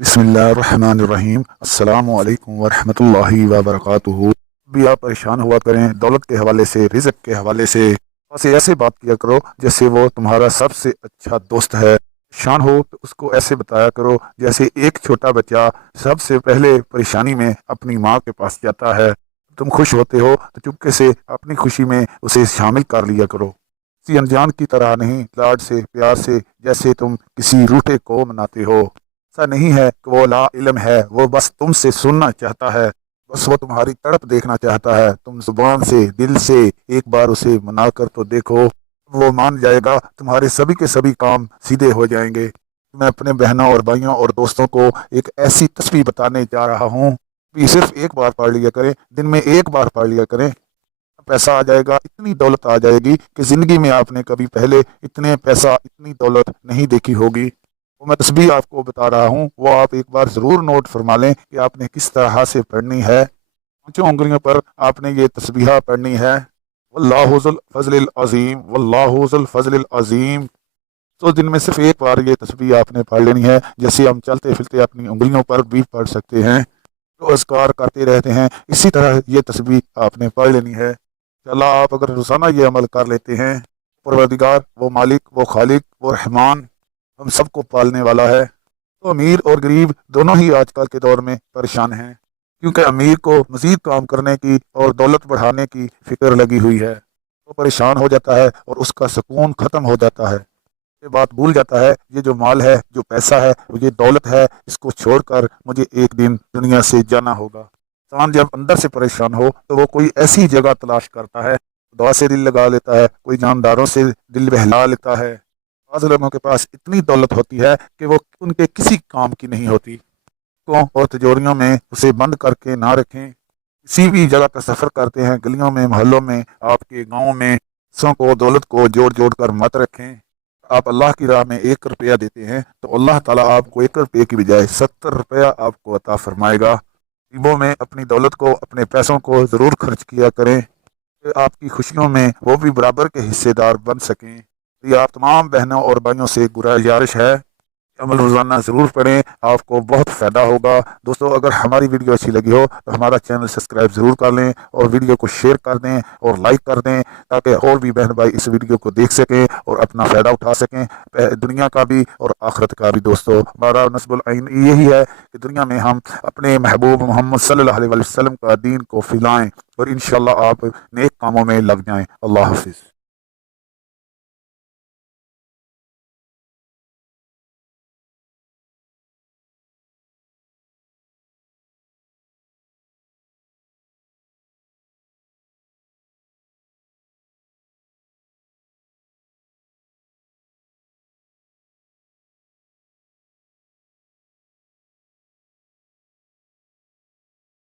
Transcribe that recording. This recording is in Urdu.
بسم اللہ الرحمن الرحیم۔ السلام علیکم ورحمۃ اللہ وبرکاتہ۔ بھی آپ پریشان ہوا کریں دولت کے حوالے سے، رزق کے حوالے سے، بس ایسے بات کیا کرو جیسے وہ تمہارا سب سے اچھا دوست ہے۔ پریشان ہو تو اس کو ایسے بتایا کرو جیسے ایک چھوٹا بچہ سب سے پہلے پریشانی میں اپنی ماں کے پاس جاتا ہے۔ تم خوش ہوتے ہو تو چپکے سے اپنی خوشی میں اسے شامل کر لیا کرو، کسی انجان کی طرح نہیں، لاڈ سے، پیار سے، جیسے تم کسی روٹے کو مناتے ہو۔ ایسا نہیں ہے کہ وہ لا علم ہے، وہ بس تم سے سننا چاہتا ہے، بس وہ تمہاری تڑپ دیکھنا چاہتا ہے۔ تم زبان سے، دل سے ایک بار اسے منا کر تو دیکھو، وہ مان جائے گا، تمہارے سبھی کے سبھی کام سیدھے ہو جائیں گے۔ میں اپنے بہنوں اور بھائیوں اور دوستوں کو ایک ایسی تسبیح بتانے جا رہا ہوں کہ صرف ایک بار پڑھ لیا کریں، دن میں ایک بار پڑھ لیا کریں۔ پیسہ آ جائے گا، اتنی دولت آ جائے گی کہ زندگی میں آپ نے کبھی پہلے اتنے پیسہ، اتنی دولت نہیں دیکھی ہوگی۔ وہ میں تسبیح آپ کو بتا رہا ہوں، وہ آپ ایک بار ضرور نوٹ فرما لیں کہ آپ نے کس طرح سے پڑھنی ہے۔ پانچوں انگلیوں پر آپ نے یہ تسبیحہ پڑھنی ہے۔ واللہ ذو الفضل العظیم، واللہ ذو الفضل العظیم۔ تو دن میں صرف ایک بار یہ تسبیح آپ نے پڑھ لینی ہے، جیسے ہم چلتے پھرتے اپنی انگلیوں پر بھی پڑھ سکتے ہیں، جو اذکار کرتے رہتے ہیں اسی طرح یہ تسبیح آپ نے پڑھ لینی ہے۔ اللہ آپ اگر روزانہ یہ عمل کر لیتے ہیں، پروردگار وہ مالک، وہ خالق، وہ رحمان ہم سب کو پالنے والا ہے۔ تو امیر اور غریب دونوں ہی آج کل کے دور میں پریشان ہیں، کیونکہ امیر کو مزید کام کرنے کی اور دولت بڑھانے کی فکر لگی ہوئی ہے۔ وہ پریشان ہو جاتا ہے اور اس کا سکون ختم ہو جاتا ہے، یہ بات بھول جاتا ہے یہ جو مال ہے، جو پیسہ ہے، یہ دولت ہے، اس کو چھوڑ کر مجھے ایک دن دنیا سے جانا ہوگا۔ انسان جب اندر سے پریشان ہو تو وہ کوئی ایسی جگہ تلاش کرتا ہے، دعا سے دل لگا لیتا ہے، کوئی جانداروں سے دل بہلا لیتا ہے۔ بعض لوگوں کے پاس اتنی دولت ہوتی ہے کہ وہ ان کے کسی کام کی نہیں ہوتی، اور تجوریوں میں اسے بند کر کے نہ رکھیں۔ کسی بھی جگہ کا سفر کرتے ہیں، گلیوں میں، محلوں میں، آپ کے گاؤں میں، پیسوں کو، دولت کو جوڑ جوڑ کر مت رکھیں۔ آپ اللہ کی راہ میں 1 روپیہ دیتے ہیں تو اللہ تعالیٰ آپ کو 1 روپے کی بجائے 70 روپیہ آپ کو عطا فرمائے گا۔ غریبوں میں اپنی دولت کو، اپنے پیسوں کو ضرور خرچ کیا کریں کہ آپ کی خوشیوں میں وہ بھی برابر کے حصے دار بن سکیں۔ یہ آپ تمام بہنوں اور بھائیوں سے گزارش ہے، عمل روزانہ ضرور پڑھیں، آپ کو بہت فائدہ ہوگا۔ دوستو اگر ہماری ویڈیو اچھی لگی ہو تو ہمارا چینل سبسکرائب ضرور کر لیں اور ویڈیو کو شیئر کر دیں اور لائک کر دیں، تاکہ اور بھی بہن بھائی اس ویڈیو کو دیکھ سکیں اور اپنا فائدہ اٹھا سکیں، دنیا کا بھی اور آخرت کا بھی۔ دوستو ہمارا نصب العین یہی ہے کہ دنیا میں ہم اپنے محبوب محمد صلی اللہ علیہ وسلم کا دین کو پھیلائیں اور انشاءاللہ آپ نیک کاموں میں لگ جائیں۔ اللہ حافظ۔